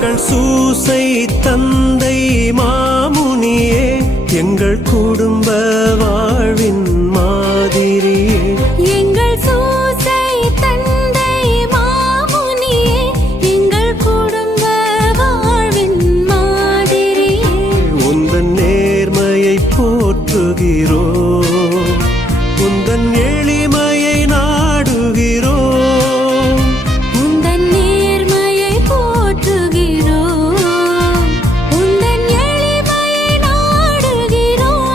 எங்கள் சூசை தந்தை மாமுனியே, எங்கள் குடும்ப வாழ்வின் மாதிரியே. எங்கள் சூசை தந்தை மாமுனியே, எங்கள் குடும்ப வாழ்வின் மாதிரியே. உந்தன் நேர்மையை போற்றுகிறோம், உந்தன் எளிமையை நாடுகிறோம். உந்தன் நேர்மையை போற்றுகிறோம், உந்தன் எளிமையை நாடுகிறோம்.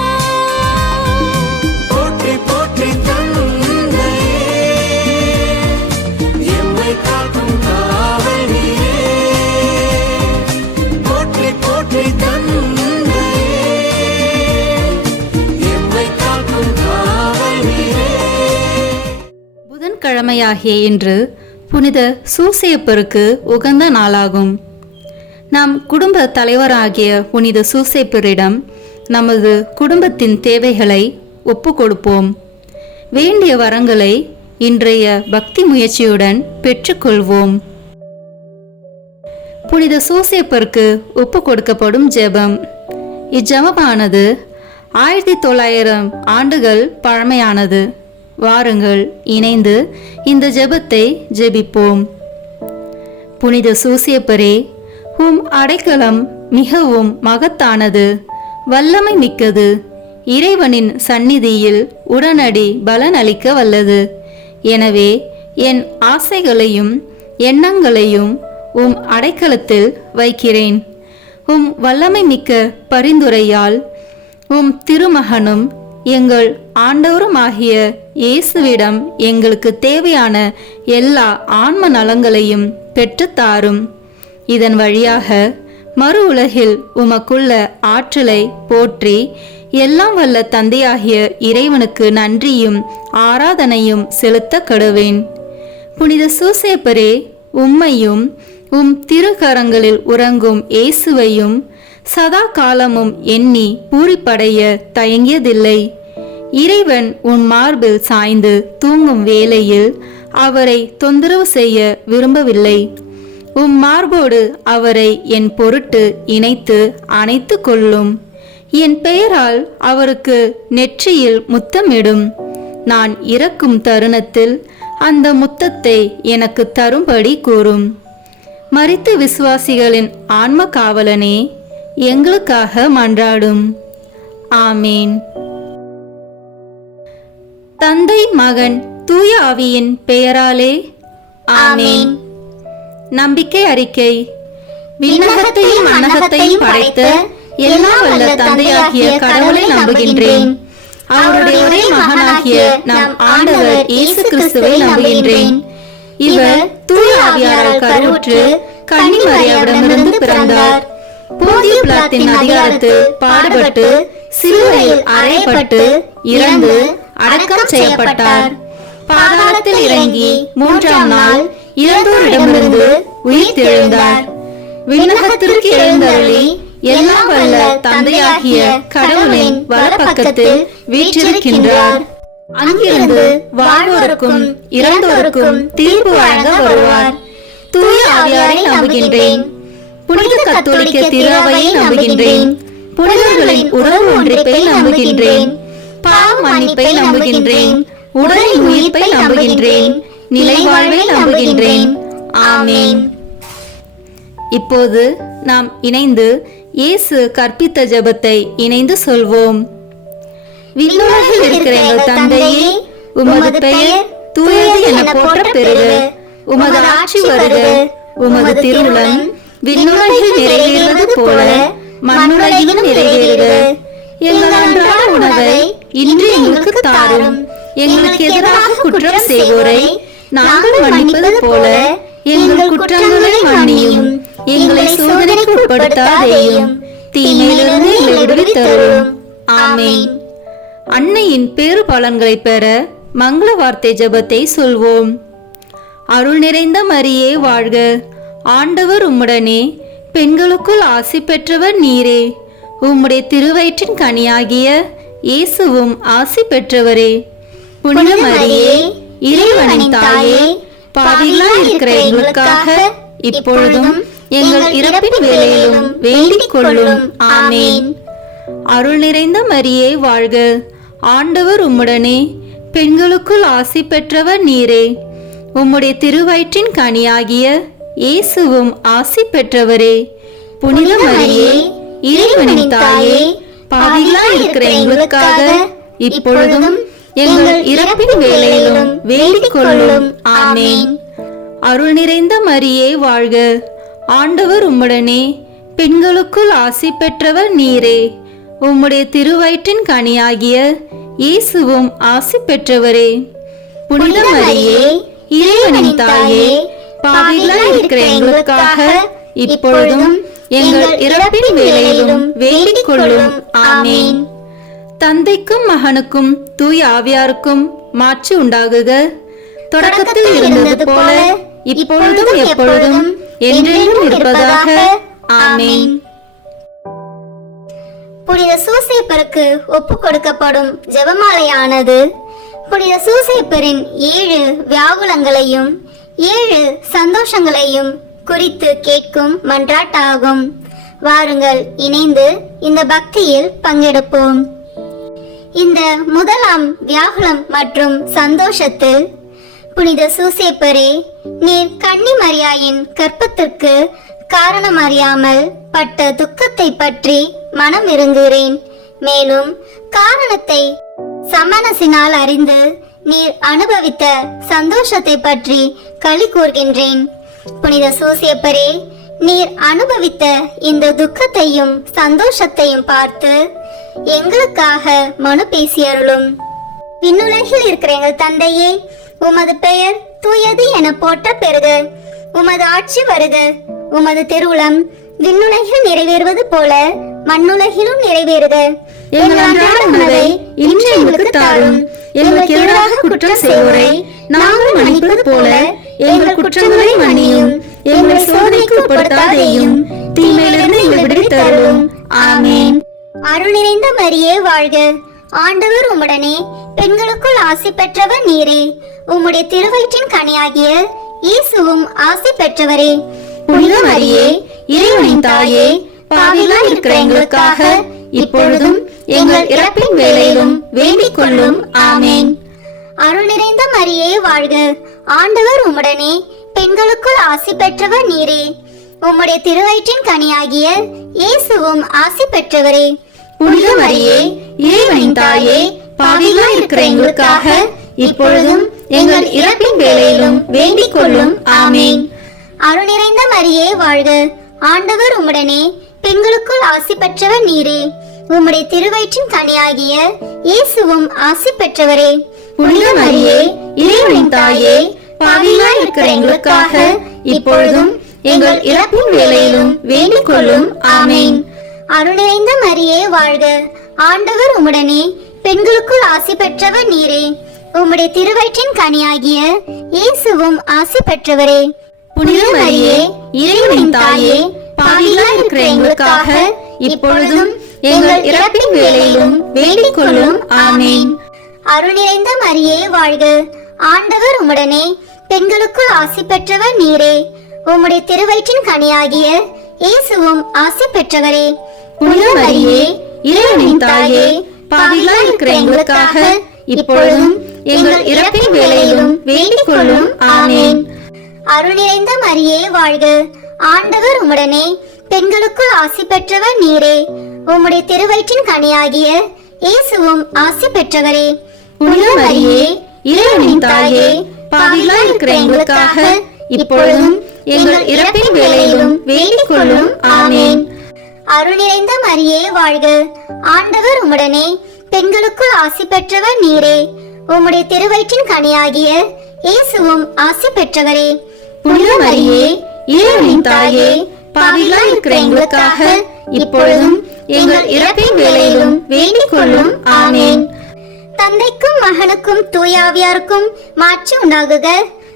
போற்றி போற்றி தந்தையே, எம்மை காக்கும் காவல் நீரே. போற்றி போற்றி தந்தையே, எம்மை காக்கும் காவல் நீரே. புதன்கிழமையாகிய இன்று புனித சூசேப்பருக்கு உகந்த நாளாகும். நம் குடும்ப தலைவராகிய புனித சூசேப்பரிடம் நமது குடும்பத்தின் தேவைகளை ஒப்பு கொடுப்போம். வேண்டிய வரங்களை இன்றைய பக்தி முயற்சியுடன் பெற்றுக்கொள்வோம். புனித சூசேப்பருக்கு ஒப்பு கொடுக்கப்படும் ஜெபம். இஜெபமானது 1900 ஆண்டுகள் பழமையானது. வாருங்கள், இணைந்து இந்த ஜெபத்தை ஜெபிப்போம். புனித சூசேப்பரே, உம் அடைக்கலம் மிகவும் மகத்தானது, வல்லமை மிக்கது, இறைவனின் சந்நிதியில் உடனடி பலனளிக்க வல்லது. எனவே என் ஆசைகளையும் எண்ணங்களையும் உம் அடைக்கலத்தில் வைக்கிறேன். உம் வல்லமை மிக்க பரிந்துரையால் உம் திருமகனும் எங்கள் ஆண்டவருமாகிய இயேசுவிடம் எங்களுக்கு தேவையான எல்லா ஆன்ம நலங்களையும் பெற்றுத்தாரும். இதன் வழியாக மறு உலகில் உமக்குள்ள ஆற்றலை போற்றி எல்லாம் வல்ல தந்தையாகிய இறைவனுக்கு நன்றியும் ஆராதனையும் செலுத்த கடுவேன். புனித சூசேப்பரே, உம்மையும் உம் திருக்கரங்களில் உறங்கும் இயேசுவையும் சதா காலமும் எண்ணி பூரிப்படைய தயங்கியதில்லை. இறைவன் உன் மார்பில் சாய்ந்து தூங்கும் வேளையில் அவரை தொந்தரவு செய்ய விரும்பவில்லை. உம் மார்போடு அவரை என் பொருட்டு இணைத்து அணைத்து கொள்ளும். என் பெயரால் அவருக்கு நெற்றியில் முத்தமிடும். நான் இறக்கும் தருணத்தில் அந்த முத்தத்தை எனக்கு தரும்படி கூறும். மரித்த விசுவாசிகளின் ஆன்ம காவலனே, எங்களுக்காக மன்றாடும். ஆமேன். தந்தை, மகன், தூய ஆவியின் பெயராலே ஆமேன். நம்பிக்கை அறிக்கை. விண்ணகத்தையும் மண்ணகத்தையும் படைத்த எல்லாம் வல்ல தந்தையாகிய கடவுளை நம்புகின்றேன். அவருடைய ஒரே மகனாகிய நம் ஆண்டவர் இயேசு கிறிஸ்துவை நம்புகின்றேன். இவர் தூய ஆவியாரால் கருவுற்று கன்னி மரியாவிடமிருந்து பிறந்தார். போதிய பிலாத்தின் அதிகாரத்தில் பாடுபட்டு சிலுவையில் அறையப்பட்டு இறந்து அடக்கம் செய்யப்பட்டார். பாதாளத்தில் இறங்கி 3ஆம் நாள் இறந்தோரிடமிருந்து உயிர் தெழுந்தார். விண்ணகத்திற்கு எழுந்தருளி எல்லாம் வல்ல தந்தையாகிய கடவுளின் வலப்பக்கத்தில் வீற்றிருக்கின்றார். அங்கிருந்து வாழ்வோருக்கும் இறந்தோருக்கும் தீர்ப்பு வழங்க வருவார். தூய ஆவியாரை நம்புகின்றேன். புனித கத்தோலிக்க திருவையை நம்புகின்றேன். புனிதர்களின் உறவு ஒன்றிப்பை நம்புகின்றேன். பாவ மன்னிப்பை நம்புகின்றேன். உடலின் உயிர்ப்பை நம்புகின்றேன். நிலை வாழ்வை நம்புகின்றேன். ஆமேன். இப்போது நாம் இணைந்து இயேசு கற்பித்த ஜெபத்தை இணைந்து சொல்வோம். விண்ணுலகில் இருக்கிற எங்கள் தந்தையே, உமது பெயர் தூயது என போற்ற பெறுக. உமது ஆட்சி வருக. உமது திருவுளம் விண்ணுலகில் நிறைவேறுவது போல மண்ணுலகிலும் நிறைவேறுக. எங்கள் அன்றாட உணவை இன்று எங்களுக்கு தாரும். எங்களுக்கு எதிராக குற்றம் செய்வோரை நாங்கள் மன்னிப்பது போல எங்கள் குற்றங்களை மன்னியும். எங்களை சோதனைக்கு உட்படுத்தாதேயும், தீமையிலிருந்து எங்களை விடுவித்தருளும். ஆமேன். அன்னையின் பேறு பலன்களை பெற மங்கள வார்த்தை ஜெபத்தை சொல்வோம். அருள் நிறைந்த மரியே வாழ்க, ஆண்டவர் உம்முடனே, பெண்களுக்குள் ஆசி பெற்றவர் நீரே. உம்முடைய திருவயிற்றின் கனியாகிய இயேசுவும் ஆசி பெற்றவரே. புனித மரியே, இறைவனின் தாயே, பாவிகளாய் இருக்கிற எங்களுக்காக இப்பொழுதும் எங்கள் இறப்பின் வேளையிலும் வேண்டிக் கொள்ளும். ஆமேன். அருள் நிறைந்த மரியே வாழ்க, ஆண்டவர் உம்முடனே, பெண்களுக்குள் ஆசி பெற்றவர் நீரே. உம்முடைய திருவயிற்றின் கனியாகிய இயேசுவும் ஆசி பெற்றவரே. புனித மரியே, இறைவனின் தாயே, பாவிகளாய் இருக்கிற எங்களுக்காக இப்பொழுதும் எங்கள் இறப்பின் வேளையிலும் வேண்டிக் கொள்ளும். ஆமேன். அருள் நிறைந்த மரியே வாழ்க, ஆண்டவர் உம்முடனே, பெண்களுக்குள் ஆசி பெற்றவர் நீரே. உம்முடைய திருவயிற்றின் கனியாகிய இயேசுவும் ஆசி பெற்றவரே. புனித மரியே, இறைவனின் தாயே, பாவிகளாய் இருக்கிற எங்களுக்காக இப்பொழுதும் எங்கள் இறப்பின் வேளையிலும் வேண்டிக் கொள்ளும். ஆமேன். தந்தைக்கும் மகனுக்கும் தூய ஆவியாருக்கும் மாட்சி உண்டாகுக. தொடக்கத்தில் இருந்தது போல இப்பொழுதும் எப்பொழுதும் என்றென்றும் இருப்பதாக. ஆமேன். புனித சூசேப்பருக்கு ஒப்பு கொடுக்கப்படும் ஜெபமாலையானது புனித சூசேப்பரின் 7 வியாகுலங்களையும் 7 சந்தோஷங்களையும் குறித்து கேட்கும் மன்றாட்டாகும். வாருங்கள், இணைந்து இந்த பக்தியில் பங்கெடுப்போம். இந்த முதலாம் வியாகுலம் மற்றும் சந்தோஷத்தில், புனித சூசேப்பரே, நீர் கன்னி மரியாயின் கற்பத்திற்கு காரணம் அறியாமல் பட்ட துக்கத்தை பற்றி மனம் இறங்குகிறேன். மேலும் காரணத்தை சமணசினால் அறிந்து நீர் அனுபவித்த சந்தோஷத்தை பற்றி களி கூர்கின்றேன். புனித சூசேப்பரே, நீர் அனுபவித்த இந்த துக்கத்தையும் சந்தோஷத்தையும் பார்த்து எங்களுக்காக மனு பேசியருளும். விண்ணுலகில் இருக்கிற எங்கள் தந்தையே, உமது பெயர் தூயது என போற்ற பெறுக. உமது ஆட்சி வருக. உமது திருவுளம் விண்ணுலகில் நிறைவேறுவது போல மண்ணுலகிலும் நிறைவேறுக. எங்கள் அன்றாட உணவை இன்று எங்களுக்கு தாரும். எங்களுக்கு எதிராக குற்றம் செய்வோரை நாங்கள் மன்னிப்பது போல எங்கள் குற்றங்களை மன்னியும். எங்களை சோதனைக்கு உட்படுத்தாதேயும், தீமையிலிருந்து எங்களை விடுவித்தருளும். ஆமேன். அருள் நிறைந்த மரியே வாழ்க, ஆண்டவர் உம்முடனே, பெண்களுக்குள் ஆசி பெற்றவர் நீரே. உம்முடைய திருவயிற்றின் கனியாகிய இயேசுவும் ஆசி பெற்றவரே. புனித மரியே, இறைவனின் தாயே, பாவிகளாய் இருக்கிற எங்களுக்காக இப்பொழுதும் எங்கள் இறப்பின் வேளையிலும் வேண்டிக் கொள்ளும். ஆமேன். அருள் நிறைந்த மரியே வாழ்க, ஆண்டவர் உம்முடனே, பெண்களுக்குள் ஆசி பெற்றவர் நீரே. உம்முடைய திருவயிற்றின் கனியாகிய இயேசுவும் ஆசி பெற்றவரே. புனித மரியே, இறைவனின் தாயே, பாவிகளாய் இருக்கிற எங்களுக்காக இப்பொழுதும் எங்கள் இறப்பின் வேளையிலும் வேண்டிக் கொள்ளும். ஆமேன். அருள் நிறைந்த மரியே வாழ்க, ஆண்டவர் உம்முடனே, பெண்களுக்குள் ஆசி பெற்றவர் நீரே. உம்முடைய திருவயிற்றின் கனியாகிய இயேசுவும் ஆசி பெற்றவரே. புனித மரியே, இறைவனின் தாயே, பாவிகளாய் இருக்கிற எங்களுக்காக இப்பொழுதும் எங்கள் இறப்பின் வேளையிலும் வேண்டிக் கொள்ளும். ஆமேன். அருள் நிறைந்த மரியே வாழ்க, ஆண்டவர் உம்முடனே, பெண்களுக்குள் ஆசி பெற்றவர் நீரே. உம்முடைய திருவயிற்றின் கனியாகிய இயேசுவும் ஆசி பெற்றவரே. புனித மரியே, இறைவனின் தாயே, பாவிகளாய் இருக்கிற எங்களுக்காக இப்பொழுதும் எங்கள் இறப்பின் வேளையிலும் வேண்டிக் கொள்ளும். ஆமேன். அருள் நிறைந்த மரியே வாழ்க, ஆண்டவர் உம்முடனே, பெண்களுக்குள் ஆசி பெற்றவர் நீரே. உம்முடைய திருவயிற்றின் கனியாகிய இயேசுவும் ஆசி பெற்றவரே. புனித மரியே, இறைவனின் தாயே, பாவிகளாய் இருக்கிற எங்களுக்காக இப்பொழுதும் எங்கள் இறப்பின் வேளையிலும் வேண்டிக் கொள்ளும். ஆமேன். அருள் நிறைந்த மரியே வாழ்க, ஆண்டவர் உம்முடனே, பெண்களுக்குள் ஆசி பெற்றவர் நீரே. உம்முடைய திருவயிற்றின் கனியாகிய இயேசுவும் ஆசி பெற்றவரே. புனித மரியே, இறைவனின் தாயே, பாவிகளாய் இருக்கிற எங்களுக்காக இப்பொழுதும் எங்கள் இறப்பின் வேளையிலும் வேண்டிக் கொள்ளும். ஆமேன். அருள் நிறைந்த மரியே வாழ்க, ஆண்டவர் உம்முடனே, பெண்களுக்குள் ஆசி பெற்றவர் நீரே. உம்முடைய திருவயிற்றின் கனியாகிய இயேசுவும் ஆசி பெற்றவரே. புனித மரியே, இறைவனின் தாயே, பாவிகளாய் இருக்கிற எங்களுக்காக இப்பொழுதும் எங்கள் இறப்பின் வேளையிலும் வேண்டிக் கொள்ளும். ஆமேன். தந்தைக்கும் மகனுக்கும் தூயாவியாருக்கும் மாட்சி உண்டாகுக.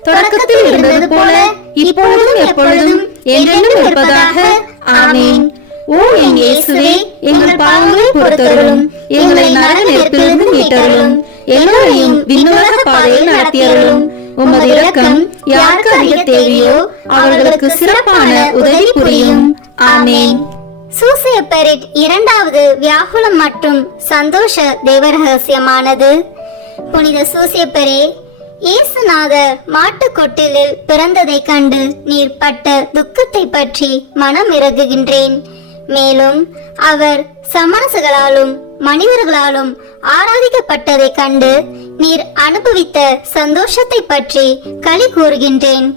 தொடக்கத்தில் இருந்தது போல இப்பொழுதும் எப்பொழுதும் என்றென்றும் இருப்பதாக. ஆமேன். ஓ என் இயேசுவே, எங்கள் பாவங்களை பொறுத்தருளும். எங்களை நரக நெருப்பிலிருந்து மீட்டருளும். எல்லோரையும் விண்ணுலக பாதையில் நடத்தியருளும். உமது இரக்கம் யாருக்கு அதிக தேவையோ அவர்களுக்கு சிறப்பான உதவி புரியும். ஆமேன். சூசையப்பரின் இரண்டாவது வியாகுலம் மற்றும் சந்தோஷ தேவரகசியமானது. புனித சூசையப்பரே, இயேசுநாதர் மாட்டுக்கொட்டிலில் பிறந்ததை கண்டு நீர் பட்ட துக்கத்தை பற்றி மனம் இறங்குகின்றேன். மேலும் அவர் சமணர்களாலும் மனிதர்களாலும் ஆராதிக்கப்பட்டதை கண்டு நீர் அனுபவித்த சந்தோஷத்தை பற்றி களி கூறுகின்றேன்.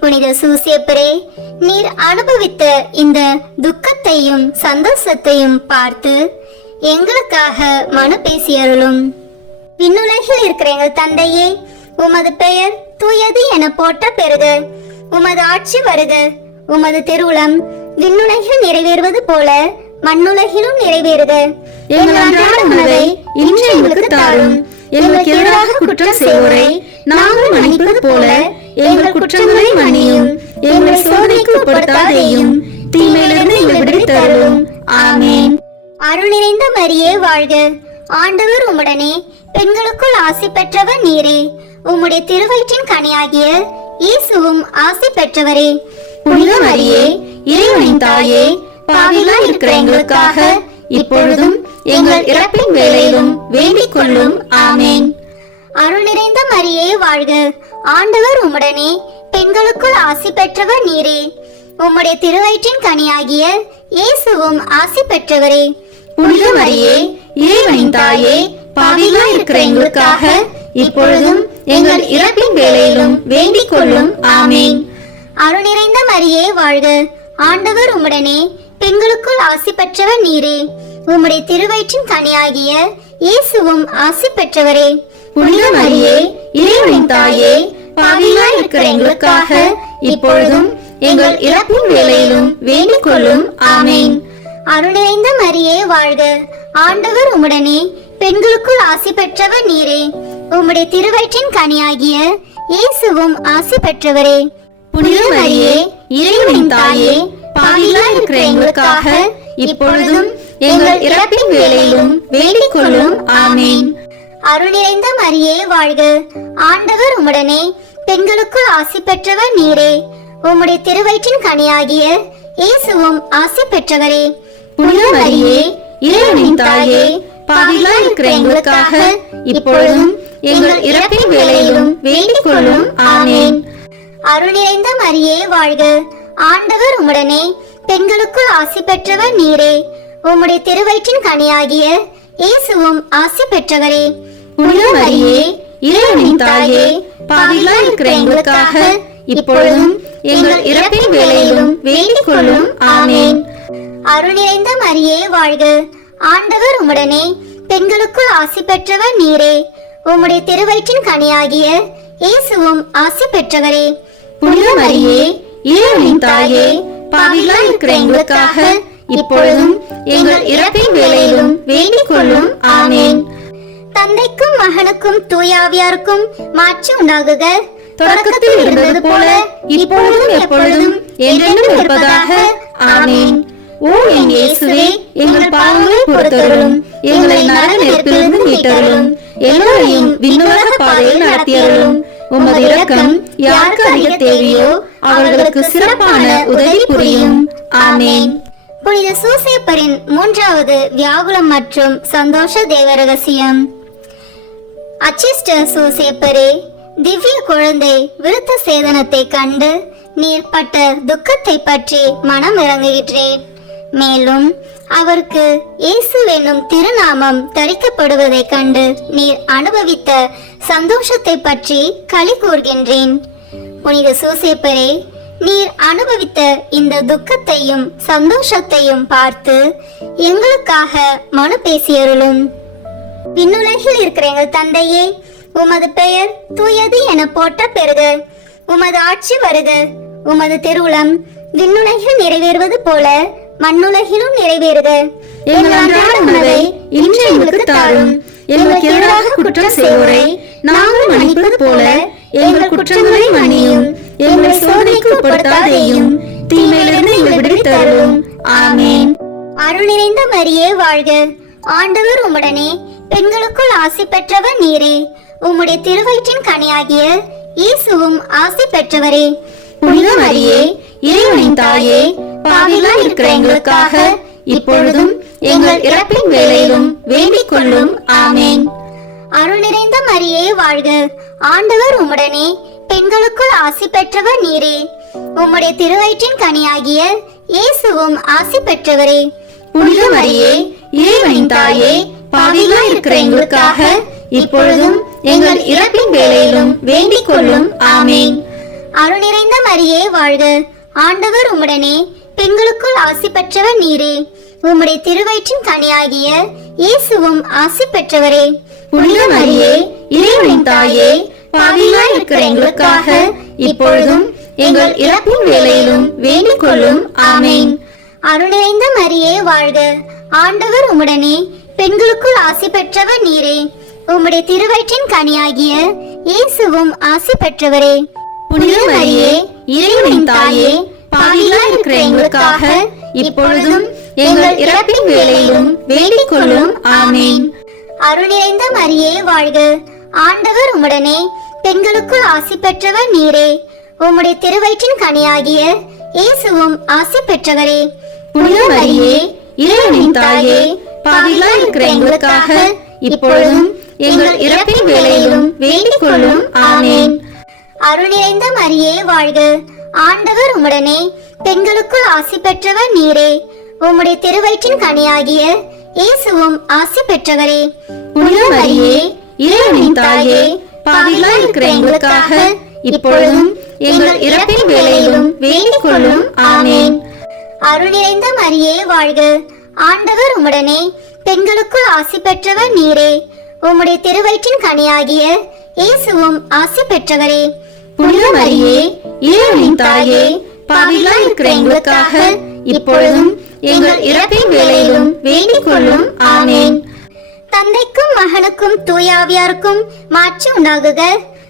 புனித சூசையப்பரே, நீர் அனுபவித்த இந்த துக்கத்தையும் சந்தோஷத்தையும் பார்த்து எங்களுக்காக மனு பேசியருளும். விண்ணுலகில் இருக்கிற எங்கள் தந்தையே, உமது பெயர் தூயது என போற்ற பெறுக. உமது ஆட்சி வருக. உமது திருவுளம் விண்ணுலகில் நிறைவேறுவது போல மண்ணுலகிலும் நிறைவேறுக. எங்கள் அன்றாட உணவை இன்று எங்களுக்கு தாரும். எங்களுக்கு எதிராக குற்றம் செய்வோரை நாங்கள் மன்னிப்பது போல எங்கள் குற்றங்களை மன்னியும். எங்களை சோதனைக்கு உட்படுத்தாதேயும், தீமையிலிருந்து எங்களை விடுவித்தருளும். ஆமேன். அருள் நிறைந்த மரியே வாழ்க. ஆண்டவர் உம்முடனே, பெண்களுக்குள் ஆசி பெற்றவர் நீரே. உம்முடைய திருவயிற்றின் கனியாகிய இயேசுவும் ஆசி பெற்றவரே. புனித மரியே, இறைவனின் தாயே, பாவிகளாய் இருக்கிற எங்களுக்காக இப்பொழுதும் எங்கள் இறப்பின் வேளையிலும் வேண்டிக் கொள்ளும். ஆமேன். அருள் நிறைந்த மரியே வாழ்க. ஆண்டவர் உம்முடனே, பெண்களுக்குள் ஆசி பெற்றவர் நீரே. உம்முடைய திருவயிற்றின் கனியாகிய இயேசுவும் ஆசி பெற்றவரே. புனித மரியே, இறைவனின் தாயே, பாவிகளாய் இருக்கிற எங்களுக்காக இப்பொழுதும் எங்கள் இறப்பின் வேளையிலும் வேண்டிக் கொள்ளும். ஆமேன். அருள் நிறைந்த மரியே வாழ்க. ஆண்டவர் உம்முடனே, பெண்களுக்குள் ஆசி பெற்றவர் நீரே. உம்முடைய திருவயிற்றின் கனியாகிய இயேசுவும் ஆசி பெற்றவரே. புனித மரியே, இறைவனின் தாயே, பாவிகளாய் இருக்கிற எங்களுக்காக இப்பொழுதும் எங்கள் இறப்பின் வேளையிலும் வேண்டிக் கொள்ளும். ஆமேன். அருள் நிறைந்த மரியே வாழ்க. ஆண்டவர் உம்முடனே, பெண்களுக்குள் ஆசி பெற்றவர் நீரே. உம்முடைய திருவயிற்றின் கனியாகிய இயேசுவும் ஆசி பெற்றவரே. புனித மரியே, இறைவனின் தாயே, பாவிகளாய் இருக்கிற எங்களுக்காக இப்பொழுதும் எங்கள் இறப்பின் வேளையிலும் வேண்டிக் கொள்ளும். ஆமேன். அருள் நிறைந்த மரியே வாழ்க. ஆண்டவர் உம்முடனே, பெண்களுக்குள் ஆசி பெற்றவர் நீரே. உம்முடைய திருவயிற்றின் கனியாகிய இயேசுவும் ஆசி பெற்றவரே. புனித மரியே, இறைவனின் தாயே, பாவிகளாய் இருக்கிற எங்களுக்காக இப்பொழுதும் எங்கள் இறப்பின் வேளையிலும் வேண்டிக் கொள்ளும். ஆமேன். அருள் நிறைந்த மரியே வாழ்க. ஆண்டவர் உம்முடனே, பெண்களுக்குள் ஆசி பெற்றவர் நீரே. உம்முடைய திருவயிற்றின் கனியாகிய இயேசுவும் ஆசி பெற்றவரே. புனித மரியே, இறைவனின் தாயே, பாவிகளாய் இருக்கிற எங்களுக்காக இப்பொழுதும் எங்கள் இறப்பின் வேளையிலும் வேண்டிக் கொள்ளும். ஆமேன். அருள் நிறைந்த மரியே வாழ்க. ஆண்டவர் உம்முடனே, பெண்களுக்குள் ஆசி பெற்றவர் நீரே. உம்முடைய திருவயிற்றின் கனியாகிய இயேசுவும் ஆசி பெற்றவரே. புனித மரியே, இறைவனின் தாயே, பாவிகளாய் இருக்கிற எங்களுக்காக இப்பொழுதும் எங்கள் இறப்பின் வேளையிலும் வேண்டிக் கொள்ளும். ஆமேன். தந்தைக்கும் மகனுக்கும் தூயாவியாருக்கும் மாட்சி உண்டாகுக. தொடக்கத்தில் இருந்தது போல இப்பொழுதும் எப்பொழுதும் என்றென்றும் இருப்பதாக. ஆமேன். ஓ என் இயேசுவே, எங்கள் பாவங்களை பொறுத்தருளும். எங்களை நரக நெருப்பிலிருந்து மீட்டருளும். எல்லோரையும் விண்ணுலக பாதையில் நடத்தியருளும். உமது இரக்கம் யாருக்கு அதிக தேவையோ அவர்களுக்கு சிறப்பான உதவி புரியும். ஆமேன். புனித சூசையப்பரின் மூன்றாவது வியாகுலம் மற்றும் சந்தோஷ தேவரகசியம். அச்சிஷ்ட சூசையப்பரே, திவ்ய குழந்தை விருத்த சேதனத்தை கண்டு நீர் பட்ட துக்கத்தை பற்றி மனம் இறங்குகின்றேன். மேலும் அவருக்கு இயேசு என்னும் திருநாமம் தரிக்கப்படுவதை கண்டு நீர் அனுபவித்த சந்தோஷத்தை பற்றி களி கூர்கின்றேன். புனித சூசையப்பரே, நீர் அனுபவித்த இந்த துக்கத்தையும் சந்தோஷத்தையும் பார்த்து எங்களுக்காக மனு பேசியருளும். விண்ணுலகில் இருக்கிற எங்கள் தந்தையே, உமது பெயர் தூயது என போற்ற பெறுக. உமது ஆட்சி வருக. உமது திருவுளம் விண்ணுலகில் நிறைவேறுவது போல மண்ணுலகிலும் நிறைவேறுக. எங்கள் அன்றாட உணவை இன்று எங்களுக்கு தாரும். எங்களுக்கு எதிராக குற்றம் செய்வோரை நாங்கள் மன்னிப்பது போல எங்கள் குற்றங்களை மன்னியும். எங்களை சோதனைக்கு உட்படுத்தாதேயும், தீமையிலிருந்து எங்களை விடுவித்தருளும். ஆமேன். அருள் நிறைந்த மரியே வாழ்க. ஆண்டவர் உம்முடனே, பெண்களுக்குள் ஆசி பெற்றவர் நீரே. உம்முடைய திருவயிற்றின் கனியாகிய இயேசுவும் ஆசி பெற்றவரே. புனித மரியே, இறைவனின் தாயே, பாவிகளாய் இருக்கிற எங்களுக்காக இப்பொழுதும் எங்கள் இறப்பின் வேளையிலும் வேண்டிக் கொள்ளும். ஆமேன். அருள் நிறைந்த மரியே வாழ்க, ஆண்டவர் உம்முடனே, பெண்களுக்குள் ஆசி பெற்றவர் நீரே. உம்முடைய திருவயிற்றின் கனியாகிய இயேசுவும் ஆசி பெற்றவரே. புனித மரியே, இறைவனின் தாயே, பாவிகளாய் இருக்கிற எங்களுக்காக இப்பொழுதும் எங்கள் இறப்பின் வேளையிலும் வேண்டிக் கொள்ளும். ஆமேன். அருள் நிறைந்த மரியே வாழ்க, ஆண்டவர் உம்முடனே, பெண்களுக்குள் ஆசி பெற்றவர் நீரே. உம்முடைய திருவயிற்றின் கனியாகிய இயேசுவும் ஆசி பெற்றவரே. புனித மரியே, இறைவனின் தாயே, பாவிகளாய் இருக்கிற எங்களுக்காக இப்பொழுதும் எங்கள் இறப்பின் வேளையிலும் வேண்டிக் கொள்ளும். ஆமேன். அருள் நிறைந்த மரியே வாழ்க, ஆண்டவர் உம்முடனே, பெண்களுக்குள் ஆசி பெற்றவர் நீரே. உம்முடைய திருவயிற்றின் கனியாகிய இயேசுவும் ஆசி பெற்றவரே. புனித மரியே, இறைவனின் தாயே, பாவிகளாய் இருக்கிற எங்களுக்காக இப்பொழுதும் எங்கள் இறப்பின் வேளையிலும் வேண்டிக் கொள்ளும். ஆமேன். அருள் நிறைந்த மரியே வாழ்க, ஆண்டவர் உம்முடனே, பெண்களுக்குள் ஆசி பெற்றவர் நீரே. உம்முடைய திருவயிற்றின் கனியாகிய இயேசுவும் ஆசி பெற்றவரே. புனித மரியே, இறைவனின் தாயே, பாவிகளாய் இருக்கிற எங்களுக்காக இப்பொழுதும் எங்கள் இறப்பின் வேளையிலும் வேண்டிக் கொள்ளும். ஆமேன். அருள் நிறைந்த மரியே வாழ்க, ஆண்டவர் உம்முடனே, பெண்களுக்குள் ஆசி பெற்றவர் நீரே. உம்முடைய திருவயிற்றின் கனியாகிய இயேசுவும் ஆசி பெற்றவரே. புனித மரியே, இறைவனின் தாயே, பாவிகளாய் இருக்கிற எங்களுக்காக இப்பொழுதும் எங்கள் இறப்பின் வேளையிலும் வேண்டிக் கொள்ளும். ஆமேன். அருள் நிறைந்த மரியே வாழ்க, ஆண்டவர் உம்முடனே, பெண்களுக்குள் ஆசி பெற்றவர் நீரே. உம்முடைய திருவயிற்றின் கனியாகிய இயேசுவும் ஆசி பெற்றவரே. புனித மரியே, இறைவனின் தாயே, பாவிகளாய் இருக்கிற எங்களுக்காக இப்பொழுதும் எங்கள் இறப்பின் வேளையிலும் வேண்டிக் கொள்ளும். ஆமேன். தந்தைக்கும் மகனுக்கும் தூயாவியாருக்கும் மாட்சி உண்டாகுக.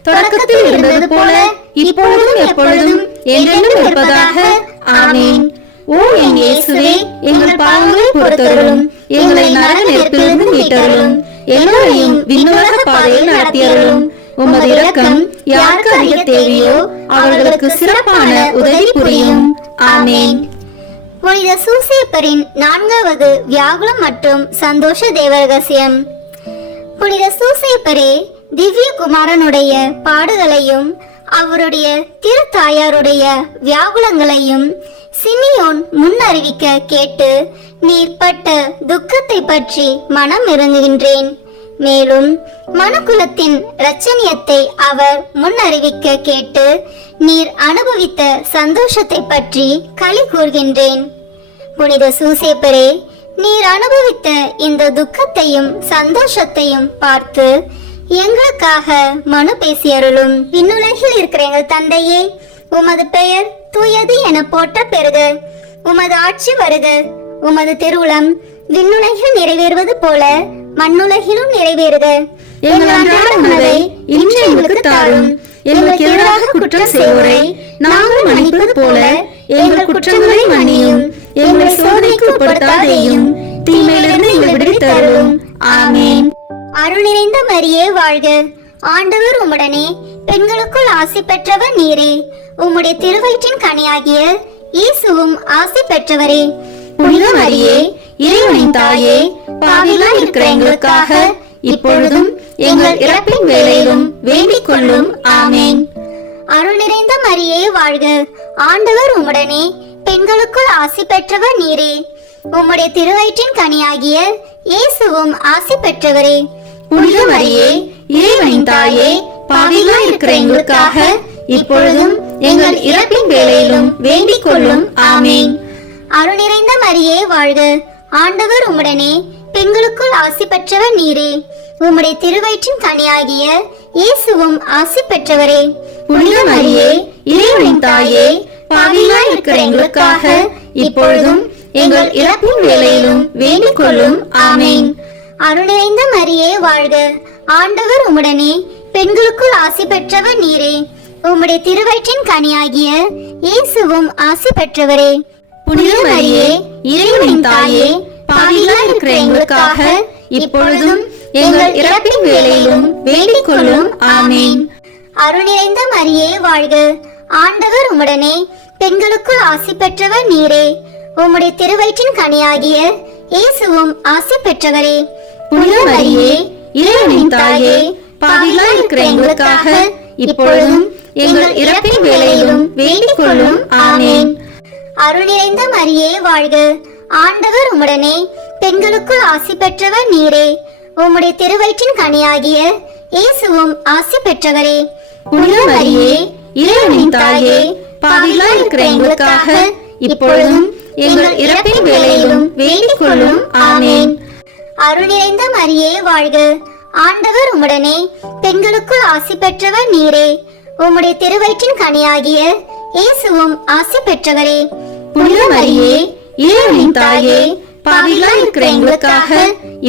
தொடக்கத்தில் இருந்தது போல இப்பொழுதும் எப்பொழுதும் என்றென்றும் இருப்பதாக. ஆமேன். ஓ என் இயேசுவே, எங்கள் பாவங்களை பொறுத்தருளும், எங்களை நரக நெருப்பிலிருந்து மீட்டருளும், எல்லோரையும் விண்ணுலக பாதையில் நடத்தியருளும். உமது இரக்கம் யாருக்கு அதிக தேவையோ அவர்களுக்கு சிறப்பான உதவி புரியும். ஆமேன். புனித சூசேப்பரின் 4வது வியாகுலம் மற்றும் சந்தோஷ தேவரகசியம். புனித சூசேப்பரே, திவ்ய குமாரனுடைய பாடுகளையும் அவருடைய திருத்தாயாருடைய வியாகுலங்களையும் சிமியோன் முன்னறிவிக்க கேட்டு நீர் பட்ட துக்கத்தை பற்றி மனம் இறங்குகின்றேன். மேலும் மனுக்குலத்தின் இரட்சணியத்தை அவர் முன்னறிவிக்க கேட்டு நீர் அனுபவித்த சந்தோஷத்தை பற்றி களி கூர்கின்றேன். புனித சூசேப்பரே, நீர் அனுபவித்த இந்த துக்கத்தையும் சந்தோஷத்தையும் பார்த்து எங்களுக்காக மனு பேசியருளும். விண்ணுலகில் இருக்கிற எங்கள் தந்தையே, உமது பெயர் தூயது என போற்ற பெறுக. உமது ஆட்சி வருக. உமது திருவுளம் விண்ணுலகில் நிறைவேறுவது போல மண்ணுலகிலும் நிறைவேறுக. எங்கள் அன்றாட உணவை இன்று எங்களுக்கு தாரும். எங்களுக்கு எதிராக குற்றம் செய்வோரை நாங்கள் மன்னிப்பது போல எங்கள் குற்றங்களை மன்னியும். எங்களை சோதனைக்கு உட்படுத்தாதேயும், தீமையிலிருந்து எங்களை விடுவித்தருளும். ஆமேன். அருள் நிறைந்த மரியே வாழ்க, ஆண்டவர் உம்முடனே, பெண்களுக்குள் ஆசி பெற்றவர் நீரே. உம்முடைய திருவயிற்றின் கனியாகிய இயேசுவும் ஆசி பெற்றவரே. புனித மரியே, இறைவனின் தாயே, பாவிகளாய் இருக்கிற எங்களுக்காக இப்பொழுதும் எங்கள் இறப்பின் வேளையிலும் வேண்டிக் கொள்ளும். ஆமேன். அருள் நிறைந்த மரியே வாழ்க, ஆண்டவர் உம்முடனே, பெண்களுக்குள் ஆசி பெற்றவர் நீரே. உம்முடைய திருவயிற்றின் கனியாகிய இயேசுவும் ஆசி பெற்றவரே. புனித மரியே, இறைவனின் தாயே, பாவிகளாய் இருக்கிற எங்களுக்காக இப்பொழுதும் எங்கள் இறப்பின் வேளையிலும் வேண்டிக் கொள்ளும். ஆமேன். அருள் நிறைந்த மரியே வாழ்க, ஆண்டவர் உம்முடனே, பெண்களுக்குள் ஆசி பெற்றவர் நீரே. உம்முடைய திருவயிற்றின் கனியாகிய இயேசுவும் ஆசி பெற்றவரே. புனித மரியே, இறைவனின் தாயே, பாவிகளாய் இருக்கிற எங்களுக்காக இப்பொழுதும் எங்கள் இறப்பின் வேளையிலும் வேண்டிக் கொள்ளும். ஆமேன். அருள் நிறைந்த மரியே வாழ்க, ஆண்டவர் உம்முடனே, பெண்களுக்குள் ஆசி பெற்றவர் நீரே. உம்முடைய திருவயிற்றின் கனியாகிய இயேசுவும் ஆசி பெற்றவரே. புனித மரியே, இறைவனின் தாயே, பாவிகளாய் இருக்கிற எங்களுக்காக இப்பொழுதும் எங்கள் இறப்பின் வேளையிலும் வேண்டிக் கொள்ளும். ஆமேன். அருள் நிறைந்த மரியே வாழ்க. ஆண்டவர் உம்முடனே, பெண்களுக்குள் ஆசி பெற்றவர் நீரே. உம்முடைய திருவயிற்றின் கனியாகிய இயேசுவும் ஆசி பெற்றவரே. புனித மரியே, இறைவனின் தாயே, பாவிகளாய் இருக்கிற எங்களுக்காக இப்பொழுதும் எங்கள் இறப்பின் வேளையிலும் வேண்டிக் கொள்ளும். ஆமென். அருள் நிறைந்த மரியே வாழ்க. ஆண்டவர் உம்முடனே, பெண்களுக்குள் ஆசி பெற்றவர் நீரே. உம்முடைய திருவயிற்றின் கனியாகிய இயேசுவும் ஆசி பெற்றவரே. புனித மரியே, இறைவனின் தாயே, பாவிகளாய் இருக்கிற எங்களுக்காக இப்பொழுதும் எங்கள் இறப்பின் வேளையிலும் வேண்டிக் கொள்ளும். ஆமென். அருள் நிறைந்த மரியே வாழ்க. ஆண்டவர் உம்முடனே, பெண்களுக்குள் ஆசி பெற்றவர் நீரே. உம்முடைய திருவயிற்றின் கனியாகிய இயேசுவும் ஆசி பெற்றவரே. புனித மரியே, இறைவனின் தாயே, பாவிகளாய் இருக்கிற எங்களுக்காக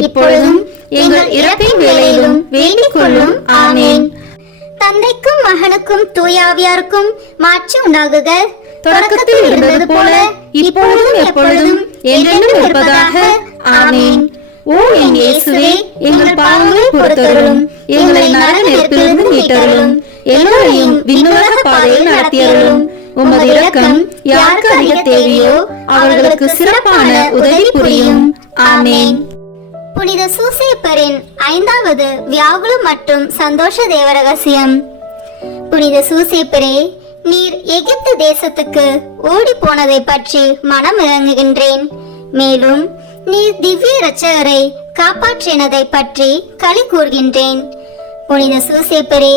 இப்பொழுதும் எங்கள் இறப்பின் வேளையிலும் வேண்டிக் கொள்ளும். ஆமென். தந்தைக்கும் மகனுக்கும் தூயாவியாருக்கும் மாட்சி உண்டாகுக. தொடக்கத்தில் இருந்தது போல இப்பொழுதும் எப்பொழுதும் என்றென்றும் இருப்பதாக. ஆமென். ஓ என் இயேசுவே, எங்கள் பாவங்களை பொறுத்தருளும், எங்களை நரக நெருப்பிலிருந்து மீட்டருளும், எல்லோரையும் விண்ணுலக பாதையில் நடத்தியருளும். உமது இரக்கம் யாருக்கு அதிக தேவையோ அவர்களுக்கு சிறப்பான உதவி புரியும். ஆமென். புனித சூசேப்பரின் 5வது வியாகுல மற்றும் சந்தோஷ தேவ ரகசியம். புனித சூசேப்பரே, நீர் எகிப்து தேசத்துக்கு ஓடி போனதை பற்றி மனம் இறங்குகின்றேன். மேலும் நீர் திவ்ய இரட்சகரை காப்பாற்றினதை பற்றி களி கூறுகின்றேன். புனித சூசேப்பரே,